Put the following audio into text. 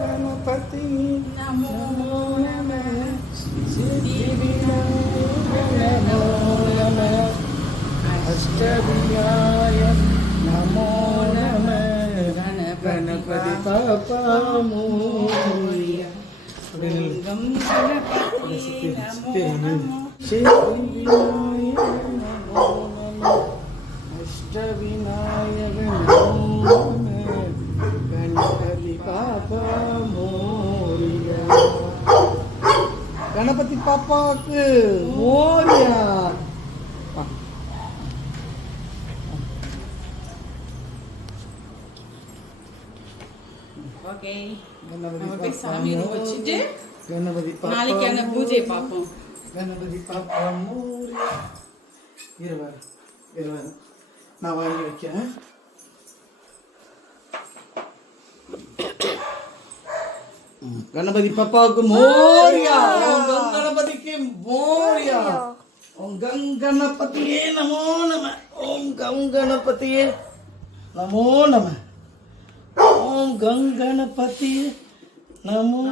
गणपति नमो नमः नमो नमः अष्टविनाय नमो। नमः गणपति पापामोया गणपति नमो नमः अष्टविनायक கணபதி பாப்பாவுக்கு மோரியா. கணபதி பாப்பா நாளைக்கான பூஜையை பார்ப்போம். கணபதி பாப்பா மோரியா. இருவர் இருவர். நான் வாங்கி வைக்கிறேன். கணபதி பாப்பாவுக்கு மோரியா. கணபதிக்கு மோரியா. ஓம் கங் கணபதியே நமோ நம. ஓம் கங் கணபதியே நமோ நம. ஓம் கங் கணபதியே நமோ